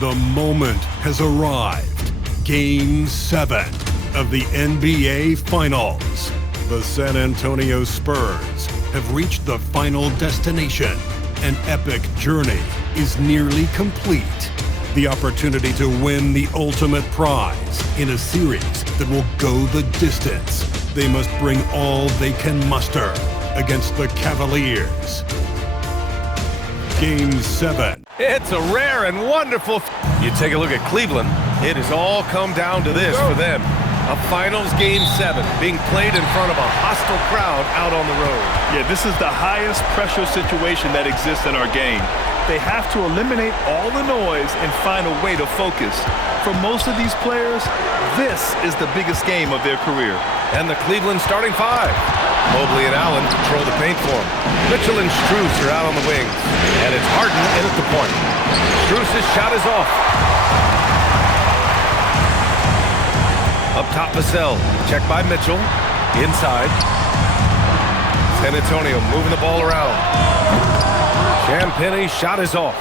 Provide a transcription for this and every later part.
The moment has arrived. Game 7 of the NBA Finals. The San Antonio Spurs have reached the final destination. An epic journey is nearly complete. The opportunity to win the ultimate prize in a series that will go the distance. They must bring all they can muster against the Cavaliers. Game 7. It's a rare and wonderful... You take a look at Cleveland. It has all come down to this for them. A finals Game 7 being played in front of a hostile crowd out on the road. Yeah, this is the highest pressure situation that exists in our game. They have to eliminate all the noise and find a way to focus. For most of these players, this is the biggest game of their career. And the Cleveland starting five. Mobley and Allen control the paint for him. Mitchell and Strus are out on the wings. And it's Harden in at the point. Strus' shot is off. Up top, Vassell. Check by Mitchell. Inside. San Antonio moving the ball around. Champagne's shot is off.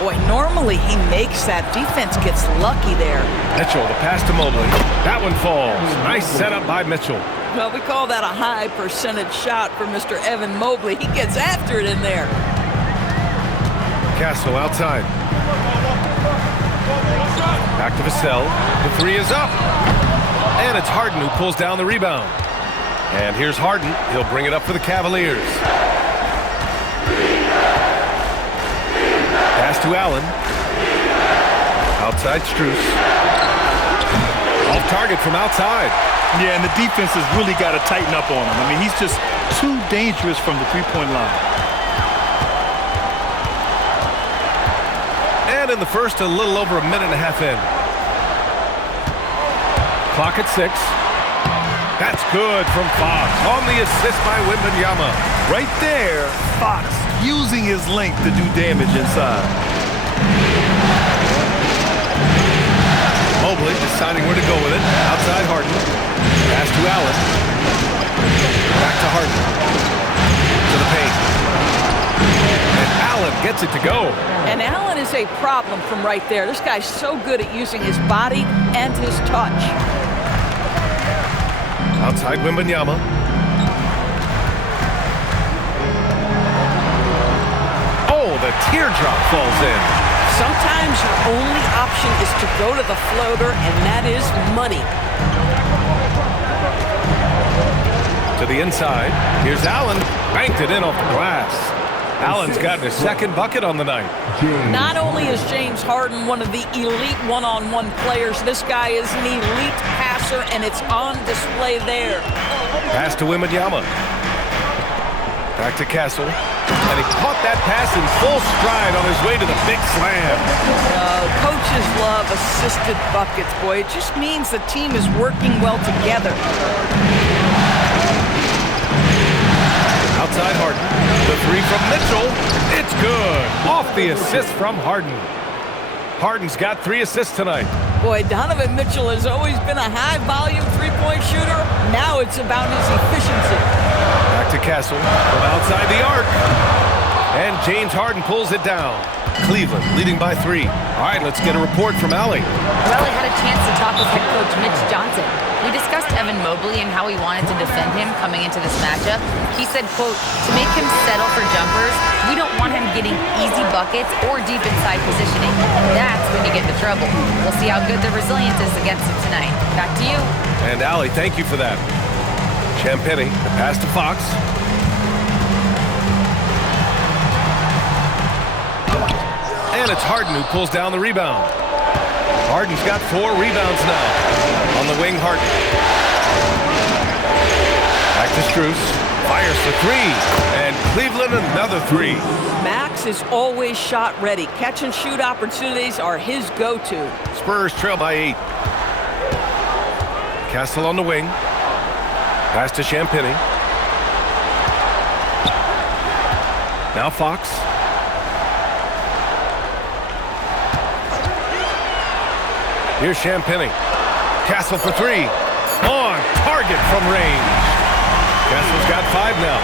Boy, normally he makes that. Defense gets lucky there. Mitchell, the pass to Mobley. That one falls. Nice setup by Mitchell. Well, we call that a high percentage shot for Mr. Evan Mobley. He gets after it in there. Castle outside. Back to Vassell. The three is up. And it's Harden who pulls down the rebound. And here's Harden. He'll bring it up for the Cavaliers. Pass to Allen. Outside Strus. Off target from outside. Yeah, and the defense has really got to tighten up on him. I mean, he's just too dangerous from the three-point line. And in the first, a little over a minute and a half in. Clock at 6. That's good from Fox on the assist by Wembanyama. Right there, Fox using his length to do damage inside. Mobley deciding where to go with it. Outside Harden. Pass to Allen. Back to Harden. To the paint. And Allen gets it to go. And Allen is a problem from right there. This guy's so good at using his body and his touch. Outside Wembanyama. Oh, the teardrop falls in. Sometimes your only option is to go to the floater, and that is money. To the inside. Here's Allen. Banked it in off the glass. Allen's gotten his second bucket on the night. Not only is James Harden one of the elite one-on-one players, this guy is an elite passer, and it's on display there. Pass to Wembanyama. Back to Castle. And he caught that pass in full stride on his way to the big slam. Coaches love assisted buckets, boy. It just means the team is working well together. Outside Harden. The three from Mitchell. It's good. Off the assist from Harden. Harden's got 3 assists tonight. Boy, Donovan Mitchell has always been a high-volume three-point shooter. Now it's about his efficiency. Back to Castle from outside the arc. And James Harden pulls it down. Cleveland leading by 3. All right, let's get a report from Allie. Well, I had a chance to talk with head coach Mitch Johnson. We discussed Evan Mobley and how he wanted to defend him coming into this matchup. He said, quote, to make him settle for jumpers, we don't want him getting easy buckets or deep inside positioning. That's when you get into trouble. We'll see how good the resilience is against him tonight. Back to you. And Allie, thank you for that. Champagnie, the pass to Fox. And it's Harden who pulls down the rebound. Harden's got 4 rebounds now. On the wing, Harden. Back to Strus. Fires for 3. And Cleveland another 3. Max is always shot ready. Catch and shoot opportunities are his go-to. Spurs trail by 8. Castle on the wing. Pass to Champagnie. Now Fox. Here's Champagnie. Castle for 3. On target from range. Castle's got 5 now.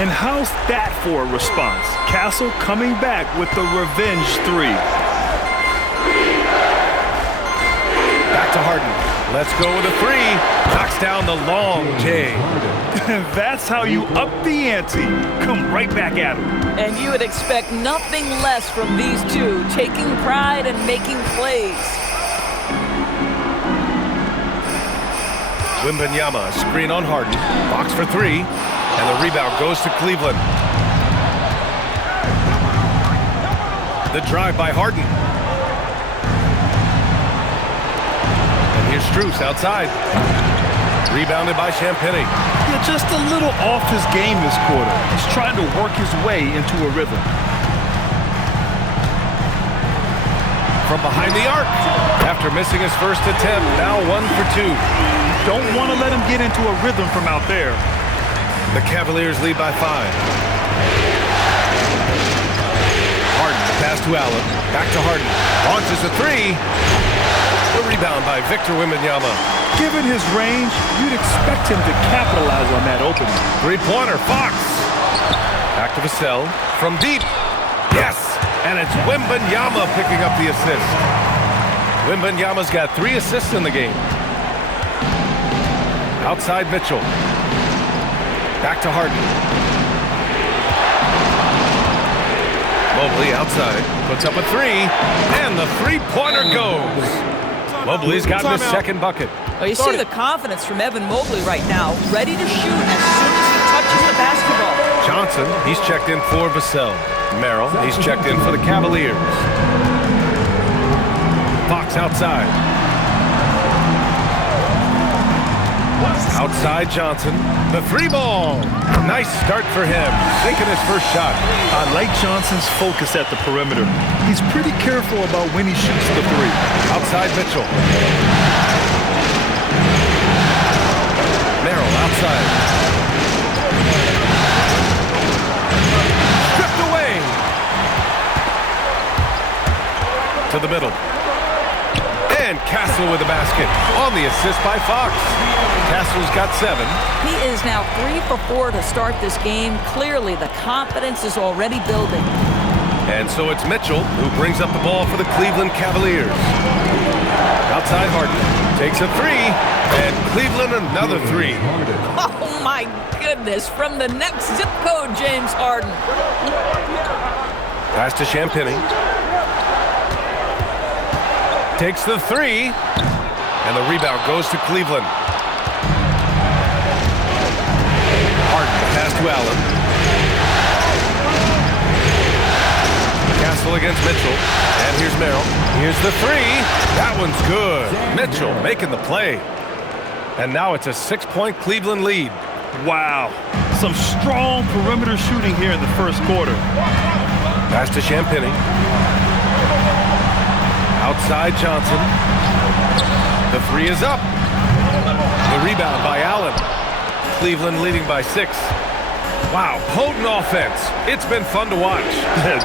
And how's that for a response? Castle coming back with the revenge 3. Back to Harden. Let's go with a three. Knocks down the long J. That's how you up the ante. Come right back at him. And you would expect nothing less from these two, taking pride and making plays. Wembanyama, screen on Harden. Box for three. And the rebound goes to Cleveland. The drive by Harden. And here's Strus outside. Rebounded by Champagnie. Yeah, just a little off his game this quarter. He's trying to work his way into a rhythm. From behind the arc. After missing his first attempt, now 1 for 2. Don't want to let him get into a rhythm from out there. The Cavaliers lead by 5. Harden, pass to Allen. Back to Harden. Launches a three. The rebound by Victor Wembanyama. Given his range, you'd expect him to capitalize on that opening. Three-pointer, Fox. Back to Vassell. From deep. Yes! And it's Wembanyama picking up the assist. Wembanyama's got 3 assists in the game. Outside Mitchell. Back to Harden. Mobley outside. Puts up a three. And the three-pointer goes. Mobley's gotten his second bucket. Well, you see the confidence from Evan Mobley right now, ready to shoot as soon as he touches the basketball. Johnson, he's checked in for Vassell. Merrill, he's checked in for the Cavaliers. Fox outside. Outside Johnson. The three ball. Nice start for him. Sinking his first shot. I like Johnson's focus at the perimeter. He's pretty careful about when he shoots the three. Outside Mitchell. Merrill outside. Stripped away. To the middle. And Castle with the basket on the assist by Fox. Castle's got 7. He is now 3 for 4 to start this game. Clearly, the confidence is already building. And so it's Mitchell who brings up the ball for the Cleveland Cavaliers. Outside Harden takes a three, and Cleveland another three. Oh my goodness, from the next zip code, James Harden. Pass to Champagnie. Takes the three, and the rebound goes to Cleveland. Harden, pass to Allen. Castle against Mitchell, and here's Merrill. Here's the three. That one's good. Mitchell making the play. And now it's a 6-point Cleveland lead. Wow, some strong perimeter shooting here in the first quarter. Pass to Champagnie. Outside Johnson. The three is up. The rebound by Allen. Cleveland leading by 6. Wow, potent offense. It's been fun to watch.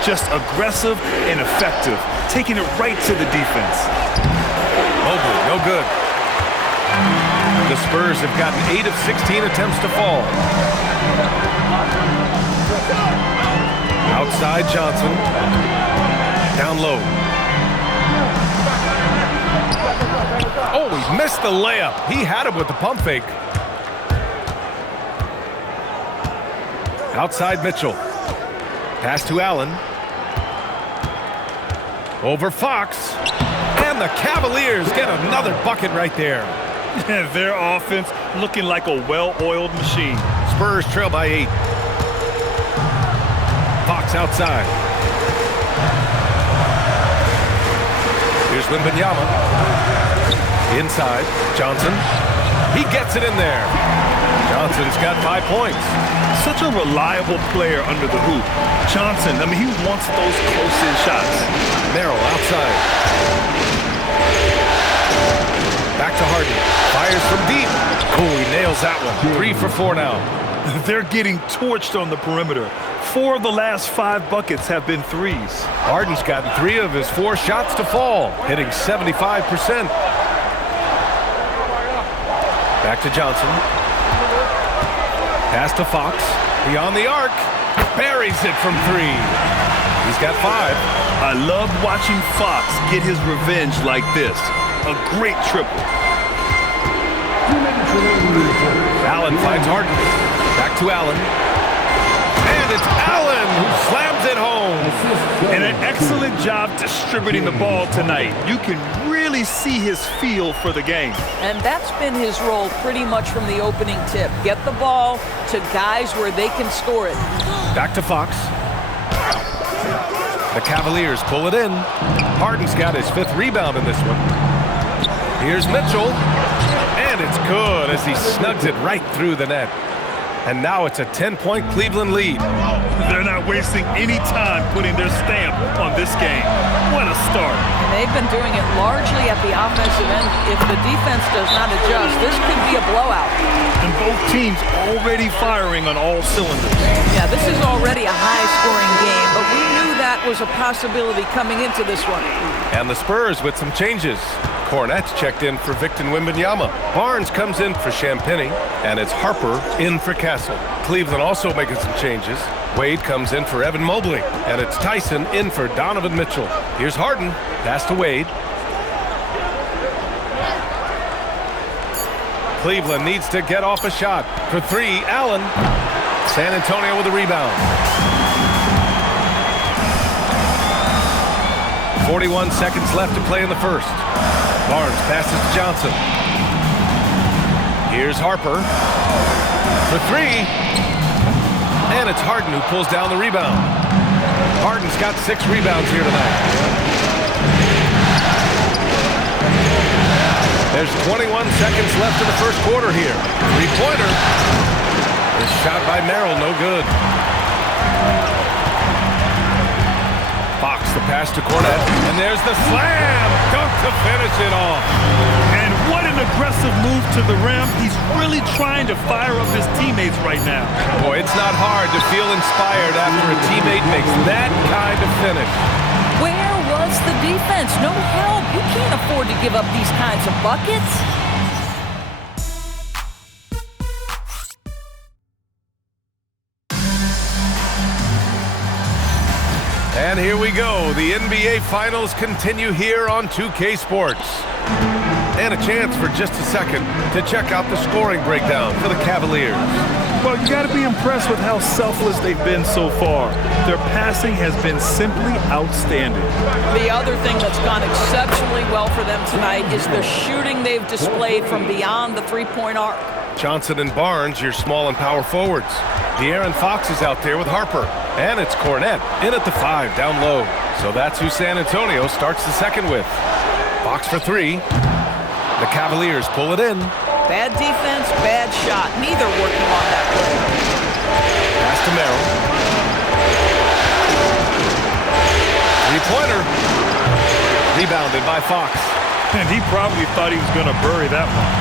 Just aggressive and effective, taking it right to the defense. Mobley, no good. The Spurs have gotten 8 of 16 attempts to fall. Outside Johnson. Down low. Oh, he missed the layup. He had him with the pump fake. Outside Mitchell. Pass to Allen. Over Fox. And the Cavaliers get another bucket right there. Their offense looking like a well-oiled machine. Spurs trail by 8. Fox outside. Here's Wembanyama. Inside. Johnson. He gets it in there. Johnson's got 5 points. Such a reliable player under the hoop. Johnson, I mean, he wants those close-in shots. Merrill outside. Back to Harden. Fires from deep. Oh, he nails that one. 3 for 4 now. They're getting torched on the perimeter. 4 of the last 5 buckets have been threes. Harden's gotten 3 of his 4 shots to fall, hitting 75%. Back to Johnson. Pass to Fox. Beyond the arc. Buries it from 3. He's got 5. I love watching Fox get his revenge like this. a great triple. Allen finds Harden. Back to Allen. And it's Allen who slams it home. And an excellent job distributing the ball tonight. You can really see his feel for the game. And that's been his role pretty much from the opening tip. Get the ball to guys where they can score it. Back to Fox. The Cavaliers pull it in. Harden's got his 5th rebound in this one. Here's Mitchell. And it's good as he snugs it right through the net. And now it's a 10-point Cleveland lead. They're not wasting any time putting their stamp on this game. What a start. And they've been doing it largely at the offensive end. If the defense does not adjust, this could be a blowout. And both teams already firing on all cylinders. Yeah, this is already a high-scoring game, but we knew that was a possibility coming into this one. And the Spurs with some changes. Cornette's checked in for Victor Wembanyama. Barnes comes in for Champagnie, and it's Harper in for Castle. Cleveland also making some changes. Wade comes in for Evan Mobley, and it's Tyson in for Donovan Mitchell. Here's Harden, pass to Wade. Cleveland needs to get off a shot. For 3, Allen. San Antonio with a rebound. 41 seconds left to play in the first. Barnes passes to Johnson. Here's Harper. For 3. And it's Harden who pulls down the rebound. Harden's got 6 rebounds here tonight. There's 21 seconds left in the first quarter here. 3-pointer. This shot by Merrill, no good. Fox, the pass to Cornette, and there's the slam dunk to finish it off. And what an aggressive move to the rim. He's really trying to fire up his teammates right now. Boy, it's not hard to feel inspired after a teammate makes that kind of finish. Where was the defense? No help. You can't afford to give up these kinds of buckets. And here we go. The NBA Finals continue here on 2K Sports. And a chance for just a second to check out the scoring breakdown for the Cavaliers. Well, you got to be impressed with how selfless they've been so far. Their passing has been simply outstanding. The other thing that's gone exceptionally well for them tonight is the shooting they've displayed from beyond the three-point arc. Johnson and Barnes, your small and power forwards. De'Aaron Fox is out there with Harper. And it's Cornette in at the 5, down low. So that's who San Antonio starts the second with. Fox for 3. The Cavaliers pull it in. Bad defense, bad shot. Neither working on that play. Pass to Merrill. 3-pointer. Rebounded by Fox. And he probably thought he was going to bury that one.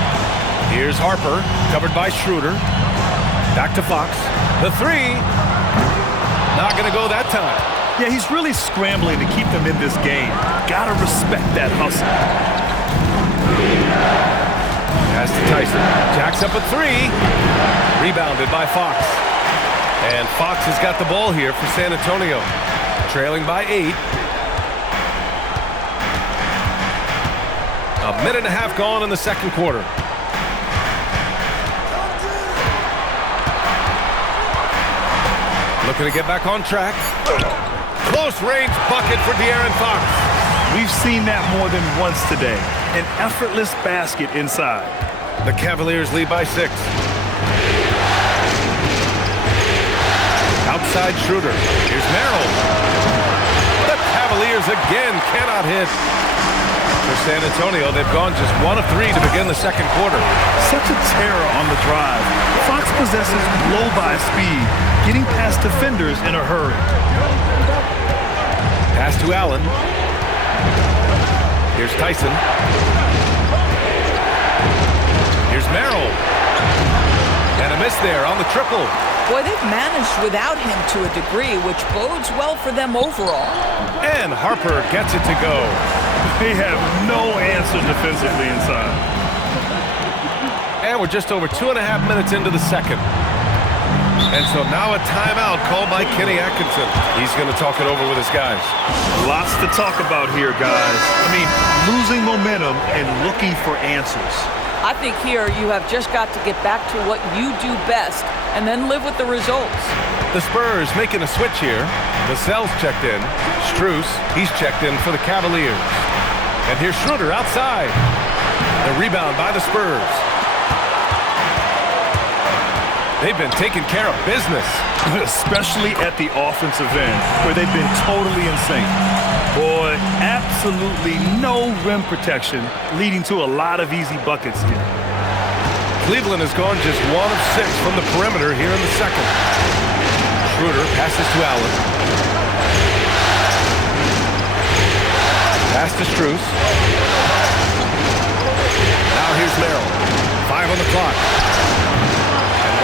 Here's Harper, covered by Schroeder. Back to Fox. The 3. Not going to go that time. Yeah, he's really scrambling to keep them in this game. Gotta respect that hustle. Pass to Tyson. Jacks up a 3. Rebounded by Fox. And Fox has got the ball here for San Antonio. Trailing by 8. A minute and a half gone in the second quarter. Looking to get back on track. Close range bucket for De'Aaron Fox. We've seen that more than once today. An effortless basket inside. The Cavaliers lead by 6. Outside Schroeder. Here's Merrill. The Cavaliers again cannot hit. For San Antonio, they've gone just 1 of 3 to begin the second quarter. Such a terror on the drive. Fox possesses blow-by speed, getting past defenders in a hurry. Pass to Allen. Here's Tyson. Here's Merrill. And a miss there on the triple. Boy, they've managed without him to a degree, which bodes well for them overall. And Harper gets it to go. They have no answer defensively inside. And we're just over 2.5 minutes into the second. And so now a timeout called by Kenny Atkinson. He's going to talk it over with his guys. Lots to talk about here, guys. I mean, losing momentum and looking for answers. I think here you have just got to get back to what you do best and then live with the results. The Spurs making a switch here. Vassell's checked in. Strus, he's checked in for the Cavaliers. And here's Schroeder outside. The rebound by the Spurs. They've been taking care of business. Especially at the offensive end, where they've been totally in sync. Boy, absolutely no rim protection, leading to a lot of easy buckets here. Cleveland has gone just 1 of 6 from the perimeter here in the second. Schroeder passes to Allen. Pass to Strus. Now here's Merrill. 5 on the clock.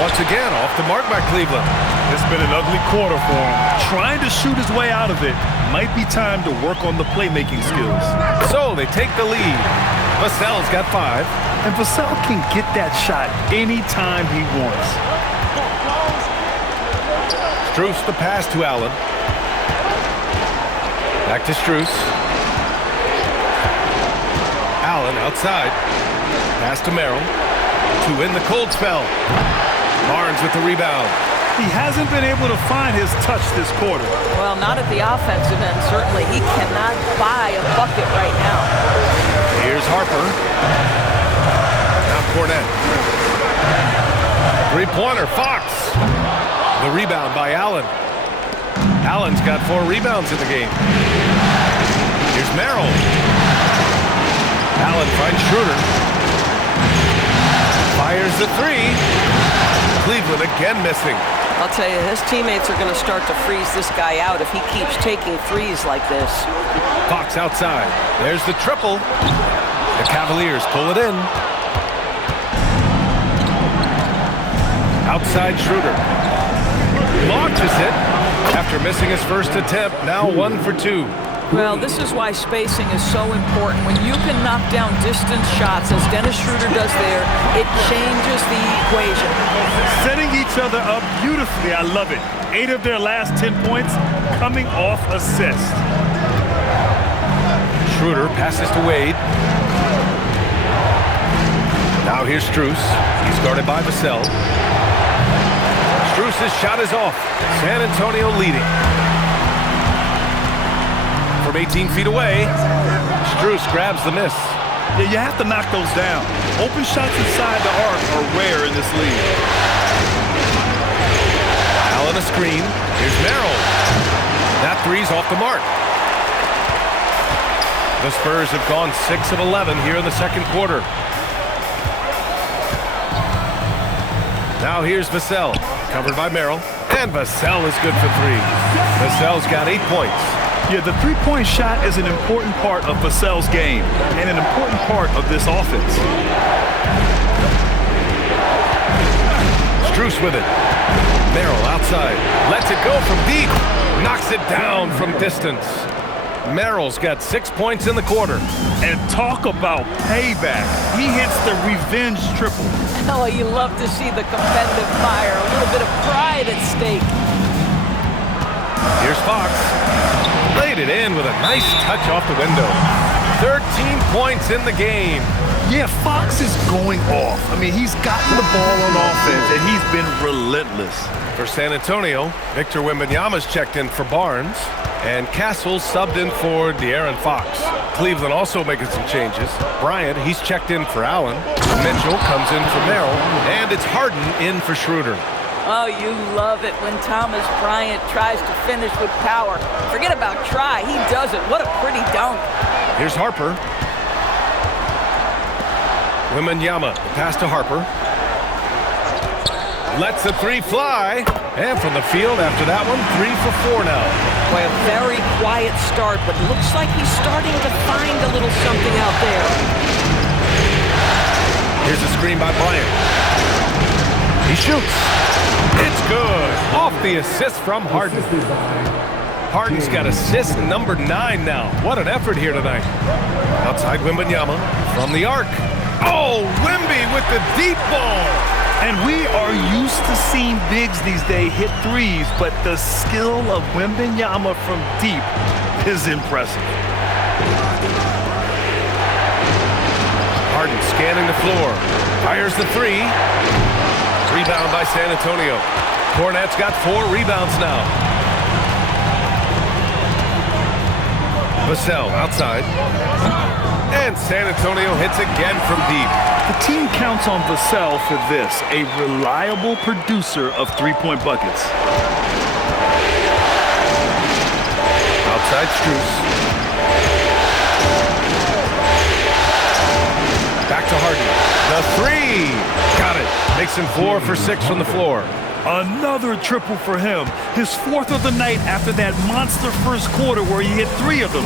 Once again, off the mark by Cleveland. It's been an ugly quarter for him. Trying to shoot his way out of it. Might be time to work on the playmaking skills. So they take the lead. Vassell's got 5. And Vassell can get that shot anytime he wants. Strus the pass to Allen. Back to Strus. Allen outside. Pass to Merrill. To win the cold spell. Barnes with the rebound. He hasn't been able to find his touch this quarter. Well, not at the offensive end, certainly. He cannot buy a bucket right now. Here's Harper. Now Cornette. Three-pointer, Fox. The rebound by Allen. Allen's got 4 rebounds in the game. Here's Merrill. Allen finds Schroeder. Fires the 3. Cleveland again missing. I'll tell you, his teammates are going to start to freeze this guy out if he keeps taking threes like this. Fox outside. There's the triple. The Cavaliers pull it in. Outside Schroeder. Launches it after missing his first attempt. Now 1 for 2. Well, this is why spacing is so important. When you can knock down distance shots, as Dennis Schroeder does there, it changes the equation. Setting each other up beautifully. I love it. 8 of their last 10 points coming off assists. Schroeder passes to Wade. Now here's Strus. He's guarded by Vassell. Strus' shot is off. San Antonio leading. From 18 feet away, Strus grabs the miss. Yeah, you have to knock those down. Open shots inside the arc are rare in this league. Allen a screen. Here's Merrill. That 3's off the mark. The Spurs have gone 6 of 11 here in the second quarter. Now here's Vassell, covered by Merrill. And Vassell is good for 3. Vassell's got 8 points. Yeah, the three-point shot is an important part of Vassell's game and an important part of this offense. Strus with it. Merrill outside. Lets it go from deep. Knocks it down from distance. Merrill's got 6 points in the quarter. And talk about payback. He hits the revenge triple. Oh, you love to see the competitive fire. A little bit of pride at stake. Here's Fox. Laid it in with a nice touch off the window. 13 points in the game. Yeah, Fox is going off. I mean, he's gotten the ball on offense, and he's been relentless. For San Antonio, Victor Wembanyama's checked in for Barnes, and Castle's subbed in for De'Aaron Fox. Cleveland also making some changes. Bryant, he's checked in for Allen. Mitchell comes in for Merrill, and it's Harden in for Schroeder. Oh, you love it when Thomas Bryant tries to finish with power. Forget about try, he does it. What a pretty dunk. Here's Harper. Wembanyama, pass to Harper. Lets the 3 fly. And from the field after that one, 3 for 4 now. Boy, a very quiet start, but looks like he's starting to find a little something out there. Here's a screen by Bryant. He shoots. It's good. Off the assist from Harden. Harden's got assist number 9 now. What an effort here tonight. Outside Wembanyama from the arc. Oh, Wemby with the deep ball. And we are used to seeing bigs these days hit threes, but the skill of Wembanyama from deep is impressive. Harden scanning the floor. Fires the three. Rebound by San Antonio. Cornette's got 4 rebounds now. Vassell outside. And San Antonio hits again from deep. The team counts on Vassell for this, a reliable producer of three-point buckets. Outside Strus. Back to Harden. The three. Got it. Makes him 4 for 6 from the floor. Another triple for him. His 4th of the night after that monster first quarter where he hit 3 of them.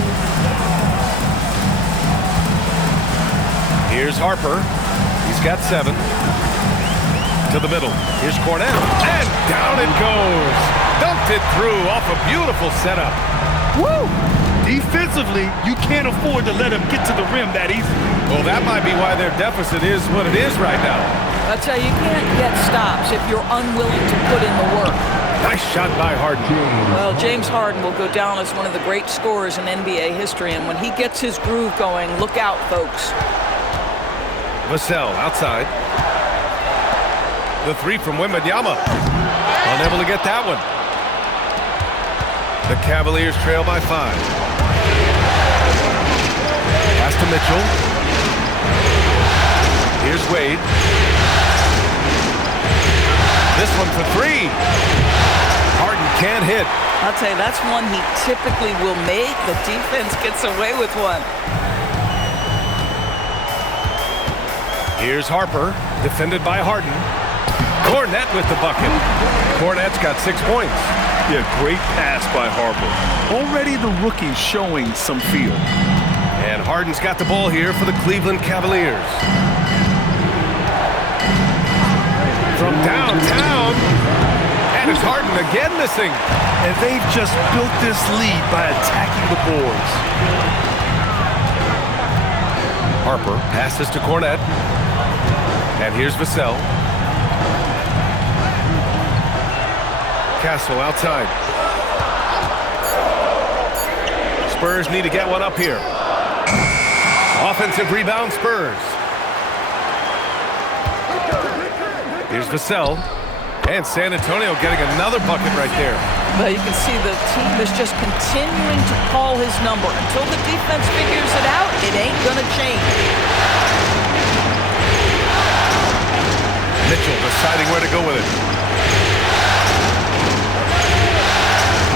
Here's Harper. He's got 7. To the middle. Here's Cornette. And down it goes. Dunked it through off a beautiful setup. Woo! Defensively, you can't afford to let him get to the rim that easy. Well, that might be why their deficit is what it is right now. I tell you, you can't get stops if you're unwilling to put in the work. Nice shot by Harden. Well, James Harden will go down as one of the great scorers in NBA history, and when he gets his groove going, look out, folks. Vassell outside. The three from Wembanyama. Unable to get that one. The Cavaliers trail by 5. Pass to Mitchell. Here's Wade. This one for 3. Harden can't hit. I'll tell you, that's one he typically will make. The defense gets away with one. Here's Harper, defended by Harden. Cornette with the bucket. Cornette's got 6 points. Yeah, great pass by Harper. Already the rookie showing some feel. And Harden's got the ball here for the Cleveland Cavaliers. From downtown. And it's Harden again missing. And they've just built this lead by attacking the boards. Harper passes to Cornette. And here's Vassell. Castle outside. Spurs need to get one up here. Offensive rebound, Spurs. Here's Vassell. And San Antonio getting another bucket right there. But you can see the team is just continuing to call his number. Until the defense figures it out, it ain't going to change. Mitchell deciding where to go with it.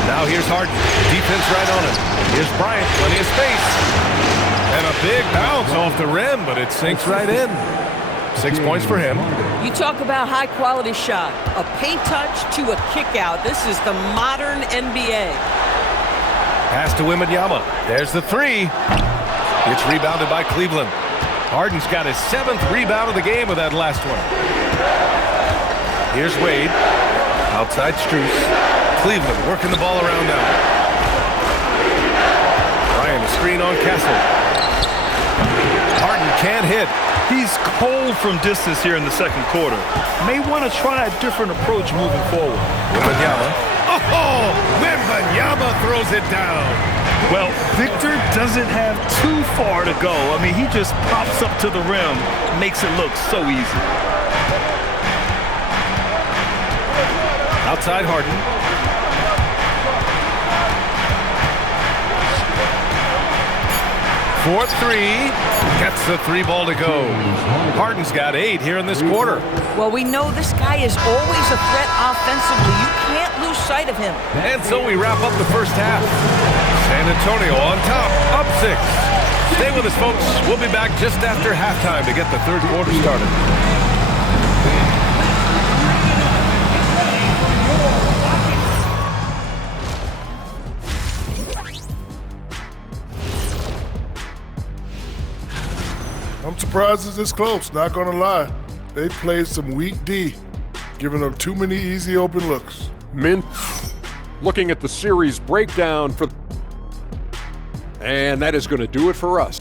Now here's Harden. Defense right on him. Here's Bryant. Plenty of space. And a big bounce off the rim, but it sinks right in. 6 points for him. You talk about high-quality shot. A paint touch to a kick-out. This is the modern NBA. Pass to Wembanyama. There's the three. It's rebounded by Cleveland. Harden's got his 7th rebound of the game with that last one. Here's Wade. Outside Strus. Cleveland working the ball around now. Ryan, a screen on Castle. Harden can't hit. He's cold from distance here in the second quarter. May want to try a different approach moving forward. Wembanyama. Oh, Wembanyama throws it down. Well, Victor doesn't have too far to go. I mean, he just pops up to the rim, makes it look so easy. Outside Harden. Fourth three. Gets the 3 ball to go. Harden's got 8 here in this quarter. Well, we know this guy is always a threat offensively. You can't lose sight of him. And so we wrap up the first half. San Antonio on top, up 6. Stay with us, folks. We'll be back just after halftime to get the third quarter started. I'm surprised it's this close, not gonna lie. They played some weak D, giving up too many easy open looks. Min, looking at the series breakdown for, and that is going to do it for us.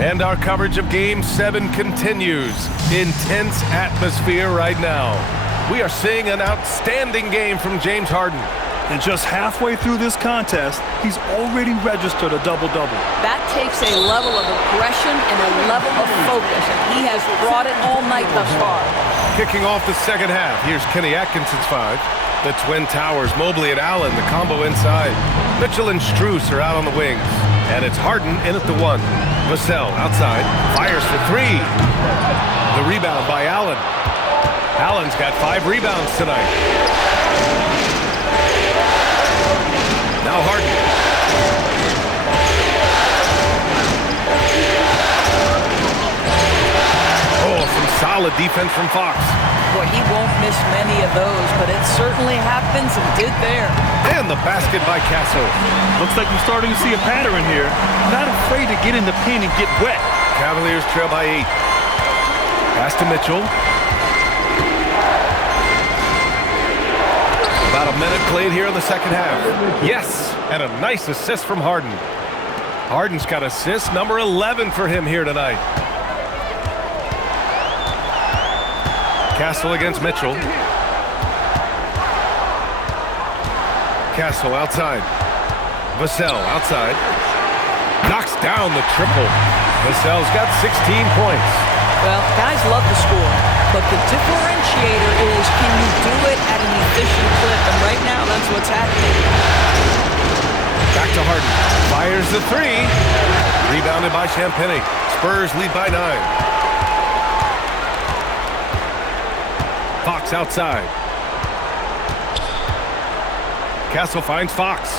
And our coverage of Game 7 continues. Intense atmosphere right now. We are seeing an outstanding game from James Harden. And just halfway through this contest, he's already registered a double-double. That takes a level of aggression and a level of focus, and he has brought it all night thus far. Kicking off the second half, here's Kenny Atkinson's 5. The Twin Towers, Mobley and Allen, the combo inside. Mitchell and Strus are out on the wings. And it's Harden in at the 1. Vassell outside, fires for 3. The rebound by Allen. Allen's got 5 rebounds tonight. Now Harden. Oh, some solid defense from Fox. Boy, he won't miss many of those, but it certainly happens and did there. And the basket by Castle. Looks like we're starting to see a pattern here. Not afraid to get in the paint and get wet. Cavaliers trail by 8. Pass to Mitchell. About a minute played here in the second half. Yes, and a nice assist from Harden. Harden's got assist number 11 for him here tonight. Castle against Mitchell. Castle outside. Vassell outside. Knocks down the triple. Vassell's got 16 points. Well, guys love to score, but the differentiator is, can you do it at an efficient clip? And right now, that's what's happening. Back to Harden. Fires the 3. Rebounded by Champagny. Spurs lead by 9. Fox outside. Castle finds Fox.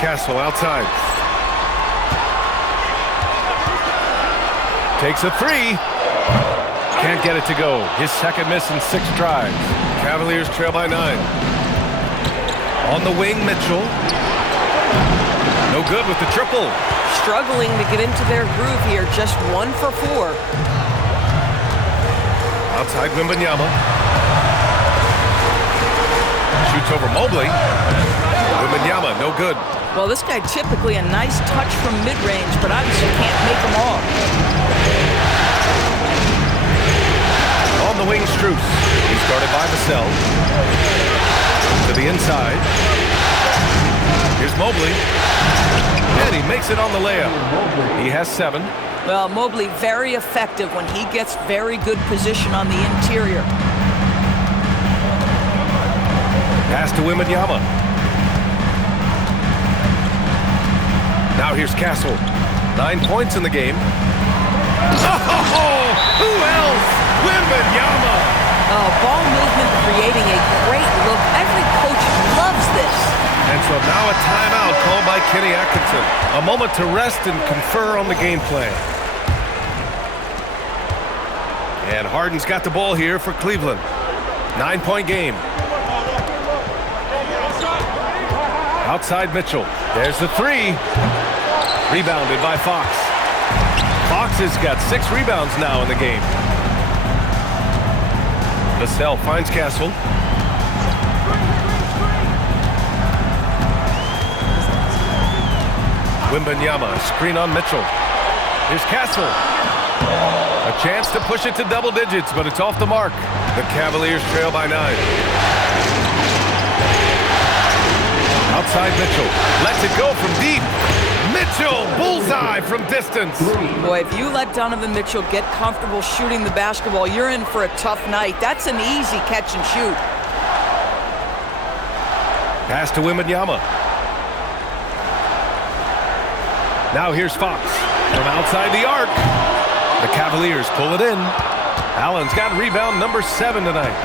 Castle outside. Takes a 3. Can't get it to go. His second miss in 6 tries. Cavaliers trail by 9. On the wing, Mitchell. No good with the triple. Struggling to get into their groove here. Just 1 for 4. Outside Wembanyama. Shoots over Mobley. Wembanyama, no good. Well, this guy typically a nice touch from mid-range, but obviously can't make them all. On the wing, Strus. He's guarded by Vassell. To the inside. Here's Mobley. And he makes it on the layup. He has 7. Well, Mobley very effective when he gets very good position on the interior. Pass to Wembanyama. Now here's Castle. 9 points in the game. Oh, who else? Wembanyama. Oh, ball movement creating a great look. Every coach loves this. And so now a timeout called by Kenny Atkinson. A moment to rest and confer on the game plan. And Harden's got the ball here for Cleveland. 9-point game. Outside Mitchell. There's the 3. Rebounded by Fox. Fox has got 6 rebounds now in the game. Vassell finds Castle. Wembanyama, screen on Mitchell. Here's Castle. A chance to push it to double digits, but it's off the mark. The Cavaliers trail by 9. Outside Mitchell. Lets it go from deep. Mitchell, bullseye from distance. Boy, if you let Donovan Mitchell get comfortable shooting the basketball, you're in for a tough night. That's an easy catch and shoot. Pass to Wembanyama. Now here's Fox from outside the arc. The Cavaliers pull it in. Allen's got rebound number 7 tonight.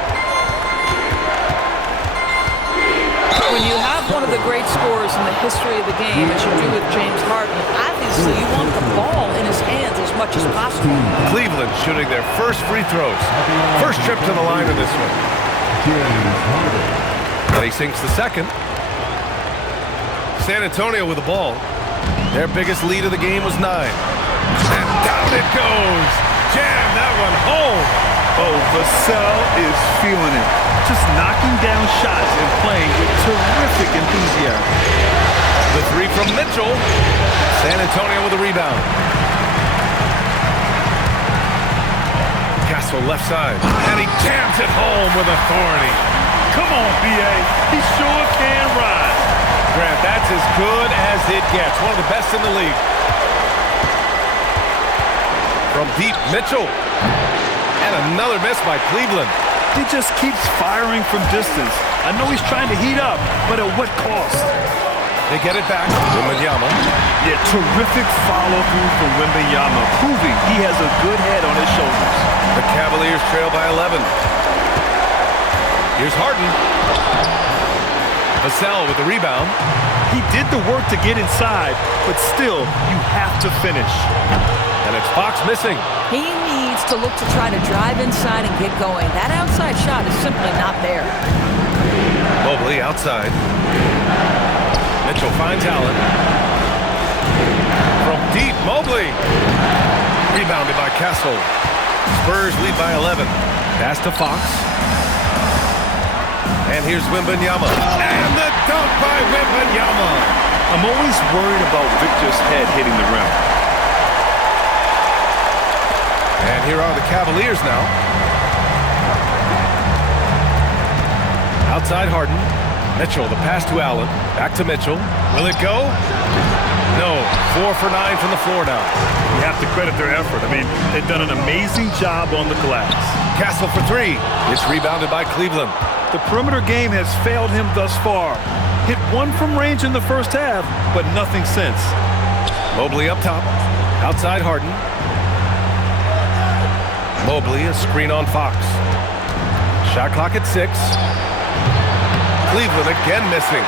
When you have one of the great scorers in the history of the game, as you do with James Harden, obviously you want the ball in his hands as much as possible. Cleveland shooting their first free throws. First trip to the line in this one. And he sinks the second. San Antonio with the ball. Their biggest lead of the game was 9. And down it goes. Jam that one home. Oh, Vassell is feeling it. Just knocking down shots and playing with terrific enthusiasm. The 3 from Mitchell. San Antonio with a rebound. Castle left side. And he jams it home with authority. Come on, B.A. He sure can rise. Grant, that's as good as it gets. One of the best in the league. From deep, Mitchell. And another miss by Cleveland. He just keeps firing from distance. I know he's trying to heat up, but at what cost? They get it back. Wembanyama. Yeah, terrific follow-through from Wembanyama, proving he has a good head on his shoulders. The Cavaliers trail by 11. Here's Harden. Vassell with the rebound. He did the work to get inside, but still, you have to finish. And it's Fox missing. He needs to look to try to drive inside and get going. That outside shot is simply not there. Mobley outside. Mitchell finds Allen. From deep, Mobley. Rebounded by Castle. Spurs lead by 11. Pass to Fox. And here's Wembanyama. And the dunk by Wembanyama. I'm always worried about Victor's head hitting the rim. And here are the Cavaliers now. Outside Harden. Mitchell, the pass to Allen. Back to Mitchell. Will it go? No. 4 for 9 from the floor now. You have to credit their effort. I mean, they've done an amazing job on the glass. Castle for 3. It's rebounded by Cleveland. The perimeter game has failed him thus far. Hit one from range in the first half, but nothing since. Mobley up top. Outside Harden. Mobley, a screen on Fox. Shot clock at 6. Cleveland again missing.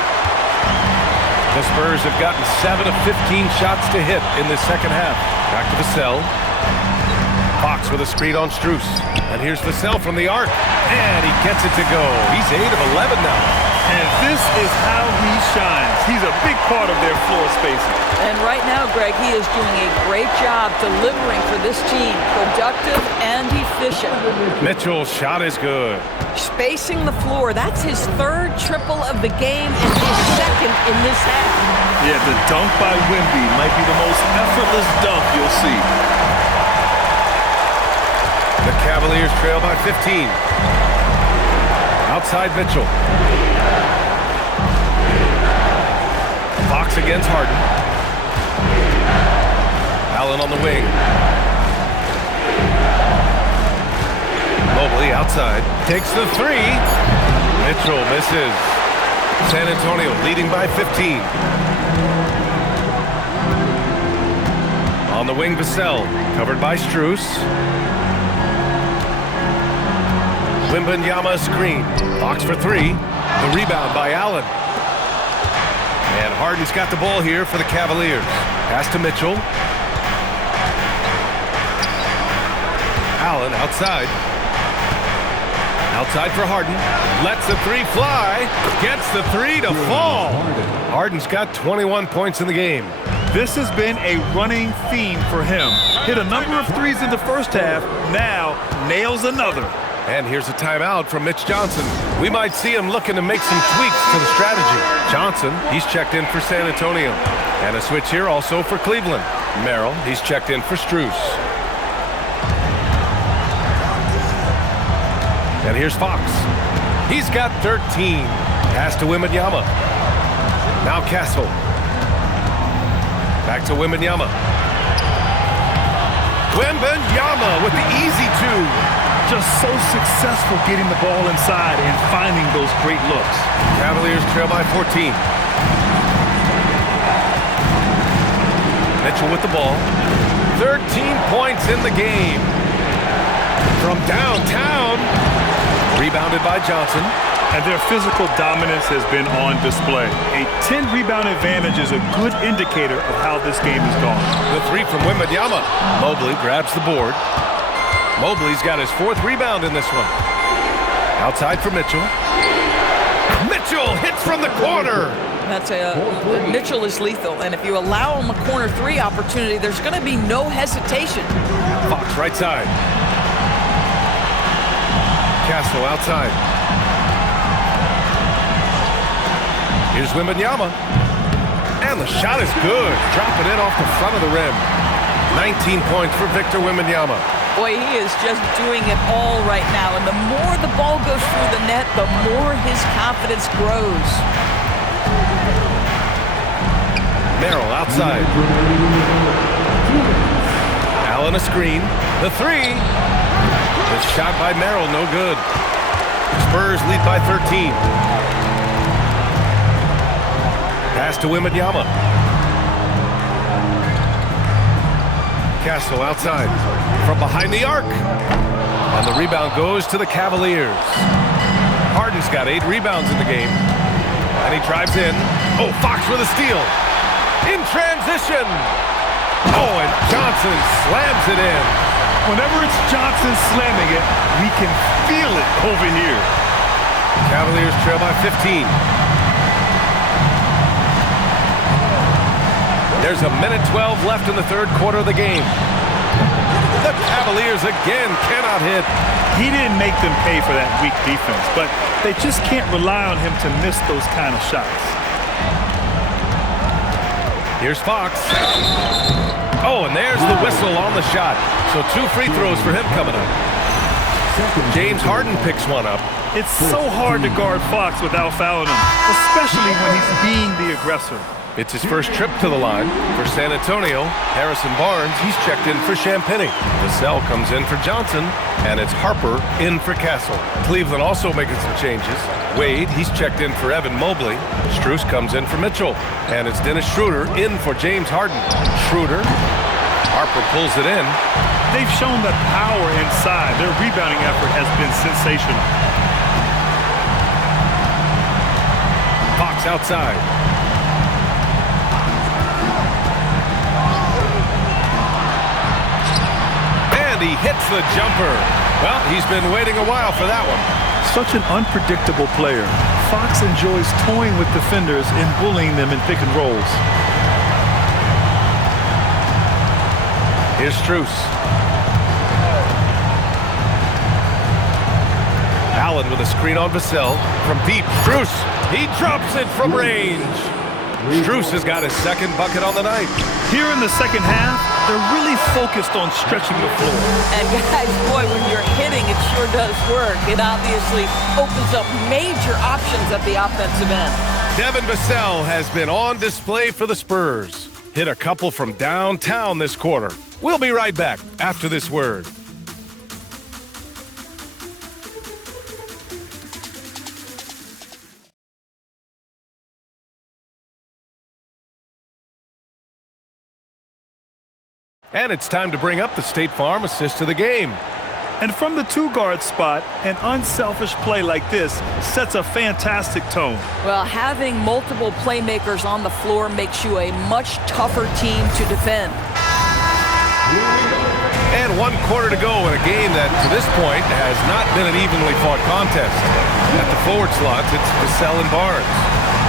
The Spurs have gotten 7 of 15 shots to hit in this second half. Back to Vassell. Fox with a screen on Strus. And here's Vassell from the arc. And he gets it to go. He's 8 of 11 now. And this is how he shines. He's a big part of their floor spacing. And right now, Greg, he is doing a great job delivering for this team. Productive and efficient. Mitchell's shot is good. Spacing the floor. That's his 3rd triple of the game and his 2nd in this half. Yeah, the dunk by Wemby might be the most effortless dunk you'll see. The Cavaliers trail by 15. Outside Mitchell. Fox against Harden. Allen on the wing. Mobley outside. Takes the 3. Mitchell misses. San Antonio leading by 15. On the wing, Vassell. Covered by Strus. Wembanyama screen. Fox for 3. The rebound by Allen. And Harden's got the ball here for the Cavaliers. Pass to Mitchell. Allen outside. Outside for Harden. Lets the 3 fly. Gets the 3 to fall. Harden's got 21 points in the game. This has been a running theme for him. Hit a number of 3s in the first half. Now nails another. And here's a timeout from Mitch Johnson. We might see him looking to make some tweaks to the strategy. Johnson, he's checked in for San Antonio. And a switch here also for Cleveland. Merrill, he's checked in for Strus. And here's Fox. He's got 13. Pass to Wembanyama. Now Castle. Back to Wembanyama. Wembanyama with the easy 2. Just so successful getting the ball inside and finding those great looks. Cavaliers trail by 14. Mitchell with the ball. 13 points in the game. From downtown. Rebounded by Johnson. And their physical dominance has been on display. A 10-rebound advantage is a good indicator of how this game has gone. The 3 from Wembanyama. Mobley grabs the board. Mobley's got his 4th rebound in this one. Outside for Mitchell. Mitchell hits from the corner. Mitchell is lethal, and if you allow him a corner 3 opportunity, there's going to be no hesitation. Fox right side. Castle outside. Here's Wembanyama. And the shot is good. Dropping it off the front of the rim. 19 points for Victor Wembanyama. Boy, he is just doing it all right now. And the more the ball goes through the net, the more his confidence grows. Merrill outside. Allen a screen. The three. The shot by Merrill, no good. Spurs lead by 13. Pass to Wembanyama. Castle outside. From behind the arc. And the rebound goes to the Cavaliers. Harden's got 8 rebounds in the game. And he drives in. Oh, Fox with a steal. In transition. Oh, and Johnson slams it in. Whenever it's Johnson slamming it, we can feel it over here. Cavaliers trail by 15. There's a minute 12 left in the third quarter of the game. The Cavaliers again cannot hit. He didn't make them pay for that weak defense, but they just can't rely on him to miss those kind of shots. Here's Fox. Oh, and there's the whistle on the shot. So 2 free throws for him coming up. James Harden picks one up. It's so hard to guard Fox without fouling him, especially when he's being the aggressor. It's his first trip to the line for San Antonio. Harrison Barnes, he's checked in for Champagny. Vassell comes in for Johnson, and it's Harper in for Castle. Cleveland also making some changes. Wade, he's checked in for Evan Mobley. Strus comes in for Mitchell, and it's Dennis Schroeder in for James Harden. Schroeder, Harper pulls it in. They've shown the power inside. Their rebounding effort has been sensational. Fox outside. He hits the jumper. Well, he's been waiting a while for that one. Such an unpredictable player. Fox enjoys toying with defenders and bullying them in pick and rolls. Here's Strus. Allen with a screen on Vassell. From deep, Strus. He drops it from range. Strus has got his second bucket on the night. Here in the second half, they're really focused on stretching the floor. And guys, boy, when you're hitting, it sure does work. It obviously opens up major options at the offensive end. Devin Vassell has been on display for the Spurs. Hit a couple from downtown this quarter. We'll be right back after this word. And it's time to bring up the State Farm assist of the game. And from the 2-guard spot, an unselfish play like this sets a fantastic tone. Well, having multiple playmakers on the floor makes you a much tougher team to defend. And 1 quarter to go in a game that, to this point, has not been an evenly fought contest. At the forward slots, it's Vassell and Barnes.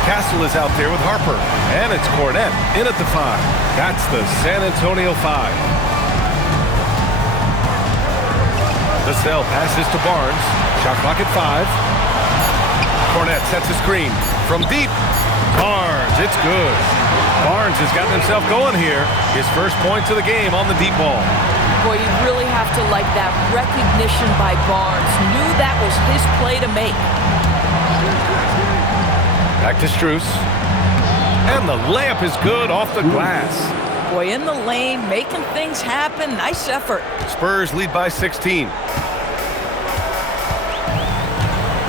Castle is out there with Harper. And it's Cornette in at the 5. That's the San Antonio 5. Vassell passes to Barnes. Shot clock at 5. Cornette sets a screen. From deep. Barnes, it's good. Barnes has gotten himself going here. His first points of the game on the deep ball. Boy, you really have to like that recognition by Barnes. Knew that was his play to make. Back to Strus. And the layup is good off the glass. Boy, in the lane, making things happen. Nice effort. Spurs lead by 16.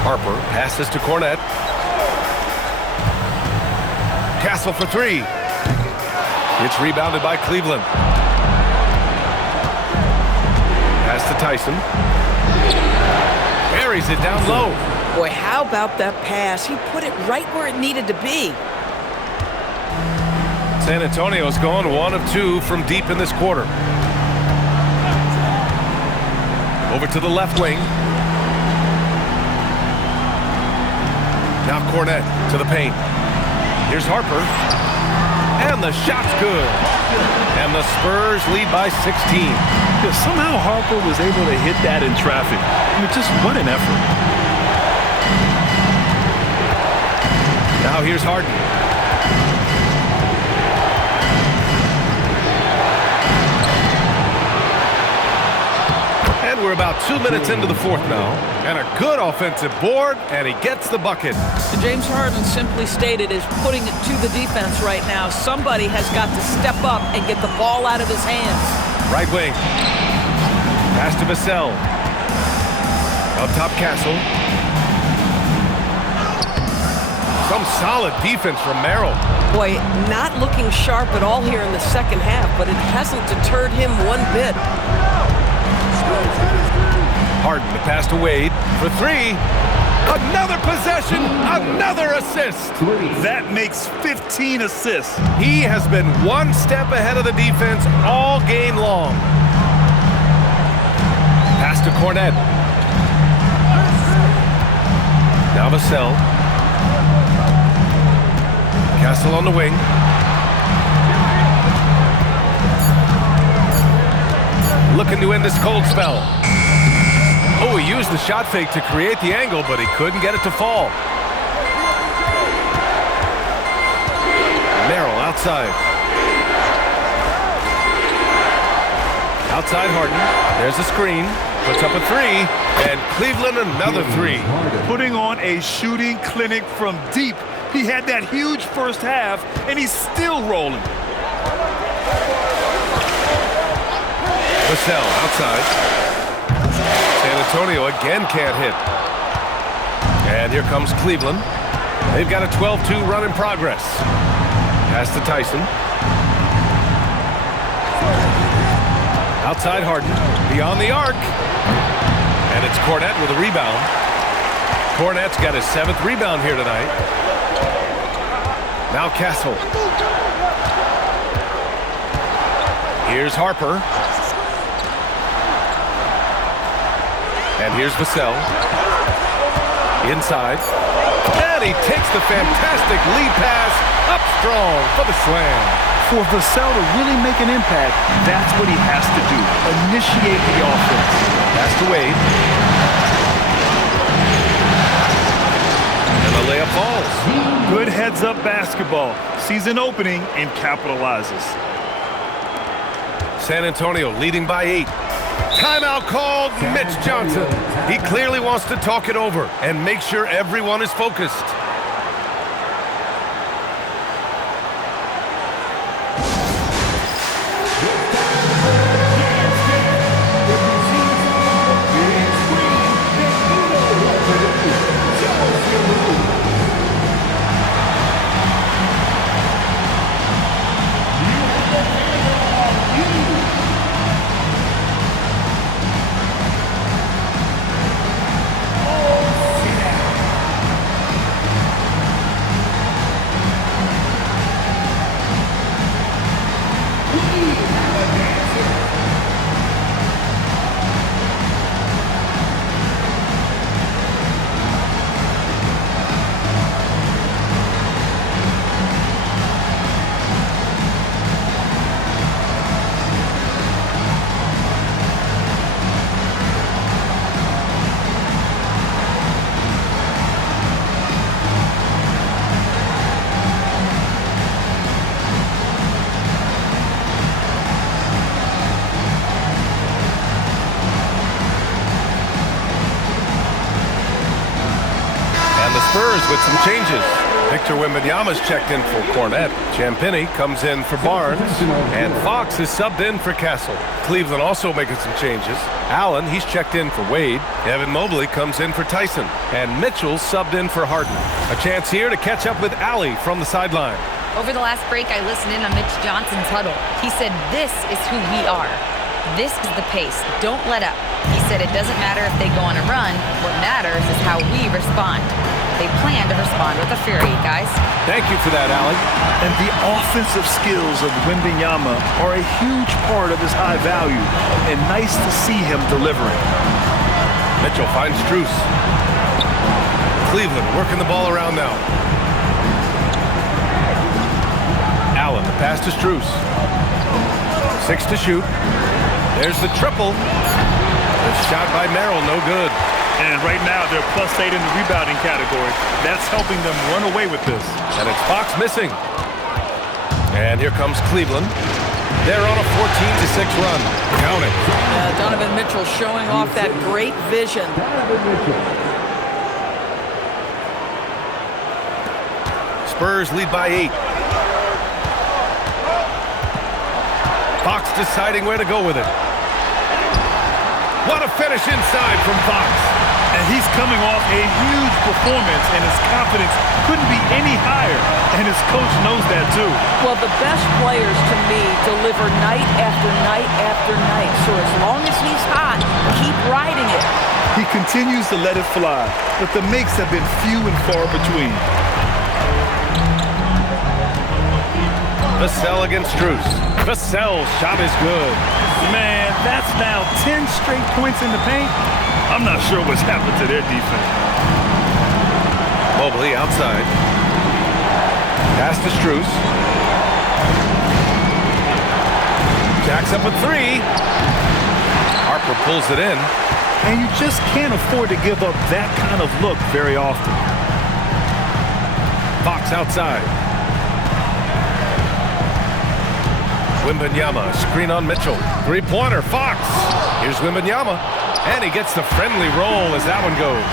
Harper passes to Cornette. Castle for 3. It's rebounded by Cleveland. Pass to Tyson. Buries it down low. Boy, how about that pass? He put it right where it needed to be. San Antonio's gone 1 of 2 from deep in this quarter. Over to the left wing. Now Cornette to the paint. Here's Harper. And the shot's good. And the Spurs lead by 16. Yeah, somehow Harper was able to hit that in traffic. I mean, just what an effort. Now here's Harden. We're about 2 minutes into the fourth now. And a good offensive board, and he gets the bucket. And James Harden simply stated is putting it to the defense right now. Somebody has got to step up and get the ball out of his hands. Right wing. Pass to Vassell. Up top, Castle. Some solid defense from Merrill. Boy, not looking sharp at all here in the second half, but it hasn't deterred him one bit. Harden, the pass to Wade for three. Another possession, another assist. That makes 15 assists. He has been one step ahead of the defense all game long. Pass to Cornette. Now Vassell. Castle on the wing. Looking to end this cold spell. Oh, he used the shot fake to create the angle, but he couldn't get it to fall. Merrill outside. Outside Harden. There's a screen. Puts up a three. And Cleveland another three. Putting on a shooting clinic from deep. He had that huge first half, and he's still rolling. Vassell outside. San Antonio again can't hit. And here comes Cleveland. They've got a 12-2 run in progress. Pass to Tyson. Outside Harden. Beyond the arc. And it's Cornette with a rebound. Cornette's got his 7th rebound here tonight. Now Castle. Here's Harper. And here's Vassell. Inside. And he takes the fantastic lead pass up strong for the slam. For Vassell to really make an impact, that's what he has to do. Initiate the offense. Pass to Wade. And the layup falls. Good heads-up basketball. Sees an opening and capitalizes. San Antonio leading by 8. Timeout called, Mitch Johnson. He clearly wants to talk it over and make sure everyone is focused. Spurs with some changes. Victor Wembanyama's checked in for Cornette. Champagnie comes in for Barnes. And Fox is subbed in for Castle. Cleveland also making some changes. Allen, he's checked in for Wade. Evan Mobley comes in for Tyson. And Mitchell subbed in for Harden. A chance here to catch up with Allie from the sideline. Over the last break, I listened in on Mitch Johnson's huddle. He said, "This is who we are. This is the pace. Don't let up." He said it doesn't matter if they go on a run. What matters is how we respond. They plan to respond with a fury, guys. Thank you for that, Allie. And the offensive skills of Wembanyama are a huge part of his high value, and nice to see him delivering. Mitchell finds Strus. Cleveland working the ball around now. Allen, the pass to Strus. 6 to shoot. There's the triple. The shot by Merrill, no good. And right now, they're +8 in the rebounding category. That's helping them run away with this. And it's Fox missing. And here comes Cleveland. They're on a 14-6 run. Count it. Donovan Mitchell showing off that great vision. Spurs lead by 8. Fox deciding where to go with it. What a finish inside from Fox. And he's coming off a huge performance, and his confidence couldn't be any higher. And his coach knows that, too. Well, the best players, to me, deliver night after night after night. So as long as he's hot, keep riding it. He continues to let it fly, but the makes have been few and far between. Vassell against Strus. Vassell's shot is good. Man, that's now 10 straight points in the paint. I'm not sure what's happened to their defense. Mobley outside. Pass to Strus. Jacks up a 3. Harper pulls it in. And you just can't afford to give up that kind of look very often. Fox outside. Wembanyama, screen on Mitchell. Three-pointer, Fox. Here's Wembanyama. And he gets the friendly roll as that one goes.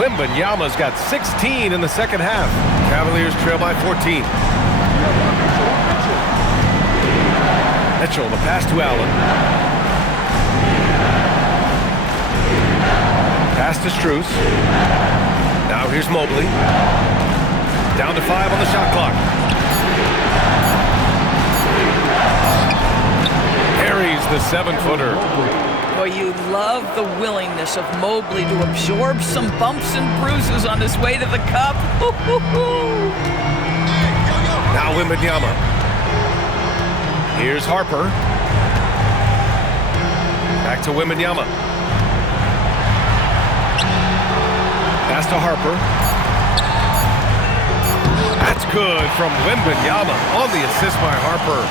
Wembanyama's got 16 in the second half. Cavaliers trail by 14. Mitchell, the pass to Allen. Pass to Strus. Now here's Mobley. Down to 5 on the shot clock. Carries the 7-footer. Boy, you love the willingness of Mobley to absorb some bumps and bruises on his way to the cup. Now Wembanyama. Here's Harper. Back to Wembanyama. Pass to Harper. That's good from Wembanyama on the assist by Harper.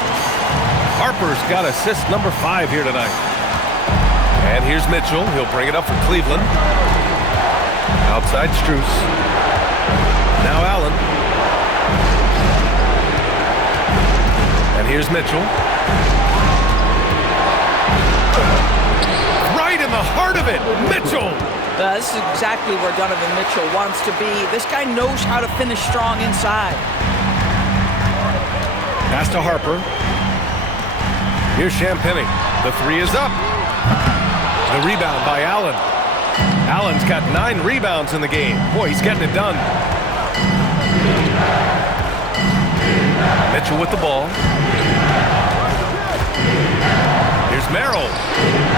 Harper's got assist number 5 here tonight. And here's Mitchell. He'll bring it up for Cleveland. Outside Strus. Now Allen. And here's Mitchell. Right in the heart of it, Mitchell. This is exactly where Donovan Mitchell wants to be. This guy knows how to finish strong inside. Pass to Harper. Here's Champagnie. The 3 is up. The rebound by Allen. Allen's got 9 rebounds in the game. Boy, he's getting it done. Mitchell with the ball. Here's Merrill.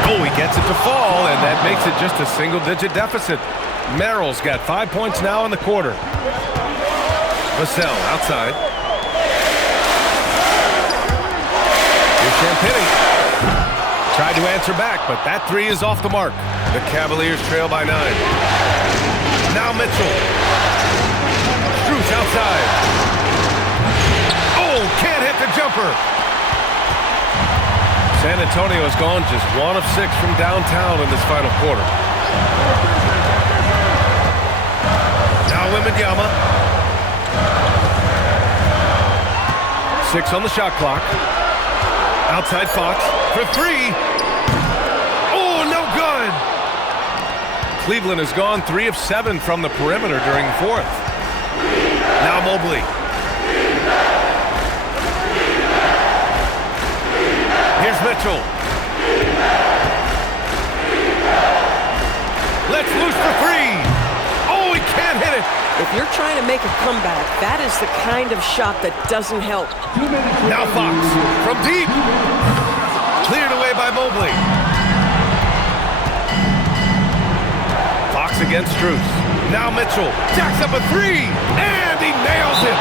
Oh, he gets it to fall, and that makes it just a single-digit deficit. Merrill's got 5 points now in the quarter. Vassell outside. Here's Champagnie. Tried to answer back, but that 3 is off the mark. The Cavaliers trail by 9. Now Mitchell. Strus outside. Oh, can't hit the jumper. San Antonio has gone just 1 of 6 from downtown in this final quarter. Now Wembanyama. 6 on the shot clock. Outside Fox for 3. Oh, no good. Cleveland has gone 3 of 7 from the perimeter during the 4th. Now Mobley. Here's Mitchell. Let's loose for 3. Oh, he can't hit it. If you're trying to make a comeback, that is the kind of shot that doesn't help. Now Fox from deep. Cleared away by Mobley. Fox against Strus. Now Mitchell jacks up a 3, and he nails it.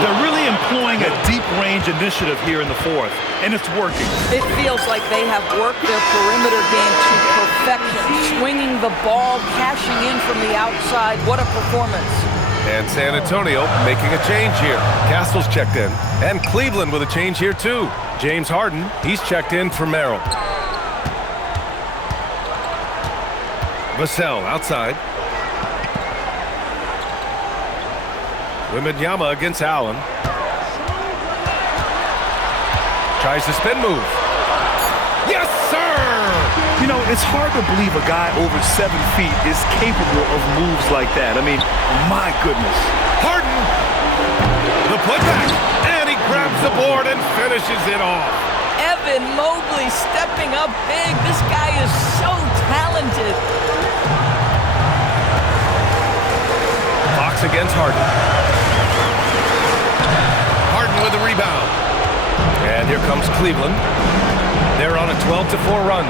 They're really employing a deep-range initiative here in the 4th, and it's working. It feels like they have worked their perimeter game to perfection, swinging the ball, cashing in from the outside. What a performance. And San Antonio making a change here. Castle's checked in. And Cleveland with a change here, too. James Harden, he's checked in for Merrill. Vassell outside. Wembanyama against Allen. Tries the spin move. Yes, sir! You know, it's hard to believe a guy over 7 feet is capable of moves like that. I mean, my goodness. Harden! The putback, and he grabs the board and finishes it off. Evan Mobley stepping up big. This guy is so talented. Fox against Harden. Harden with a rebound. And here comes Cleveland. They're on a 12-4 run.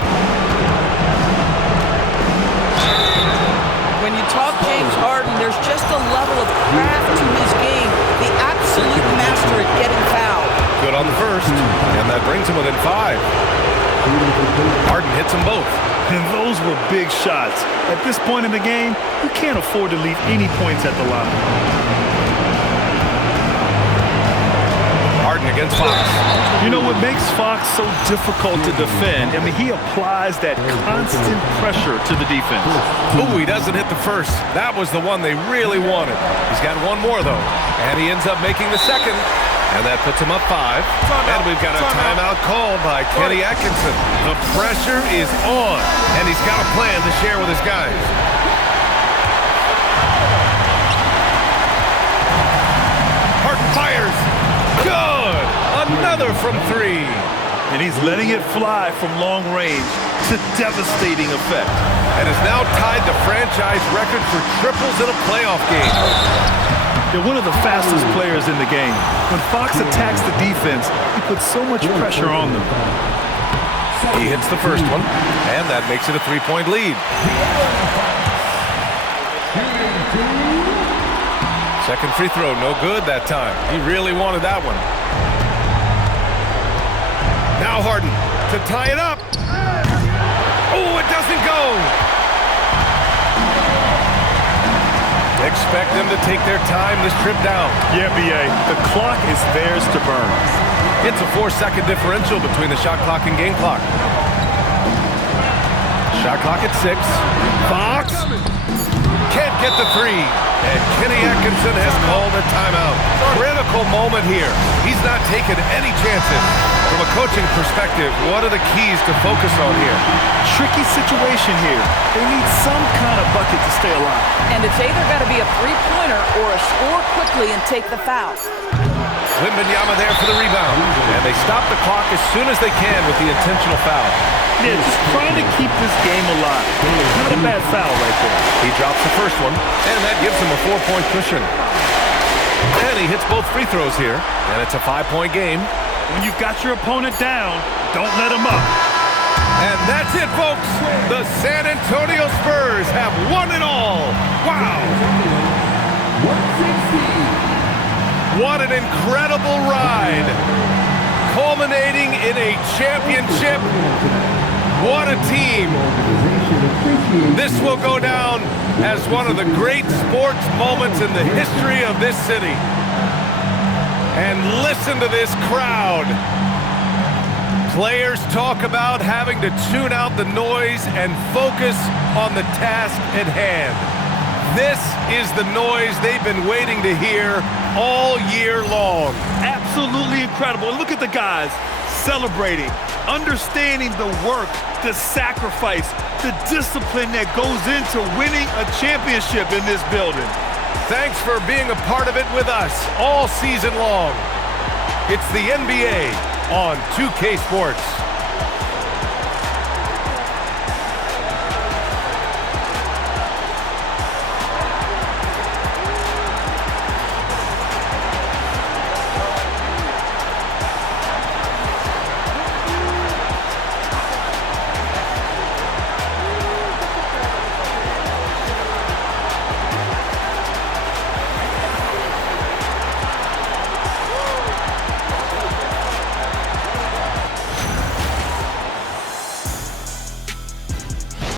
When you talk James Harden, there's just a level of craft to his game. The absolute master at getting fouled. Good on the first, and that brings him within 5. Harden hits them both. And those were big shots. At this point in the game, you can't afford to leave any points at the line. Harden against Fox. You know what makes Fox so difficult to defend? I mean, he applies that constant pressure to the defense. Ooh, he doesn't hit the first. That was the one they really wanted. He's got one more, though. And he ends up making the second. And that puts him up 5. And we've got a timeout called by Kenny Atkinson. The pressure is on. And he's got a plan to share with his guys. Harden fires. Good! Another from 3. And he's letting it fly from long range to devastating effect. And has now tied the franchise record for triples in a playoff game. They're one of the fastest players in the game. When Fox attacks the defense, he puts so much pressure on them. He hits the first one, and that makes it a 3-point lead. Second free throw, no good that time. He really wanted that one. Now Harden to tie it up. Oh, it doesn't go. Expect them to take their time this trip down. Yeah, B.A., the clock is theirs to burn. It's a 4-second differential between the shot clock and game clock. Shot clock at 6. Fox can't get the 3. And Kenny Atkinson has called a timeout. Critical moment here. He's not taking any chances. From a coaching perspective, what are the keys to focus on here? Tricky situation here. They need some kind of bucket to stay alive. And it's either got to be a three-pointer or a score quickly and take the foul. Wembanyama there for the rebound. And they stop the clock as soon as they can with the intentional foul. Yeah, just trying to keep this game alive. Not a bad foul right there. He drops the first one, and that gives him a 4-point cushion. And he hits both free throws here, and it's a 5-point game. When you've got your opponent down, don't let him up. And that's it, folks. The San Antonio Spurs have won it all. Wow. What an incredible ride. Culminating in a championship. What a team. This will go down as one of the great sports moments in the history of this city. And listen to this crowd. Players talk about having to tune out the noise and focus on the task at hand. This is the noise they've been waiting to hear all year long. Absolutely incredible. Look at the guys celebrating, understanding the work, the sacrifice, the discipline that goes into winning a championship in this building. Thanks for being a part of it with us all season long. It's the NBA on 2K Sports.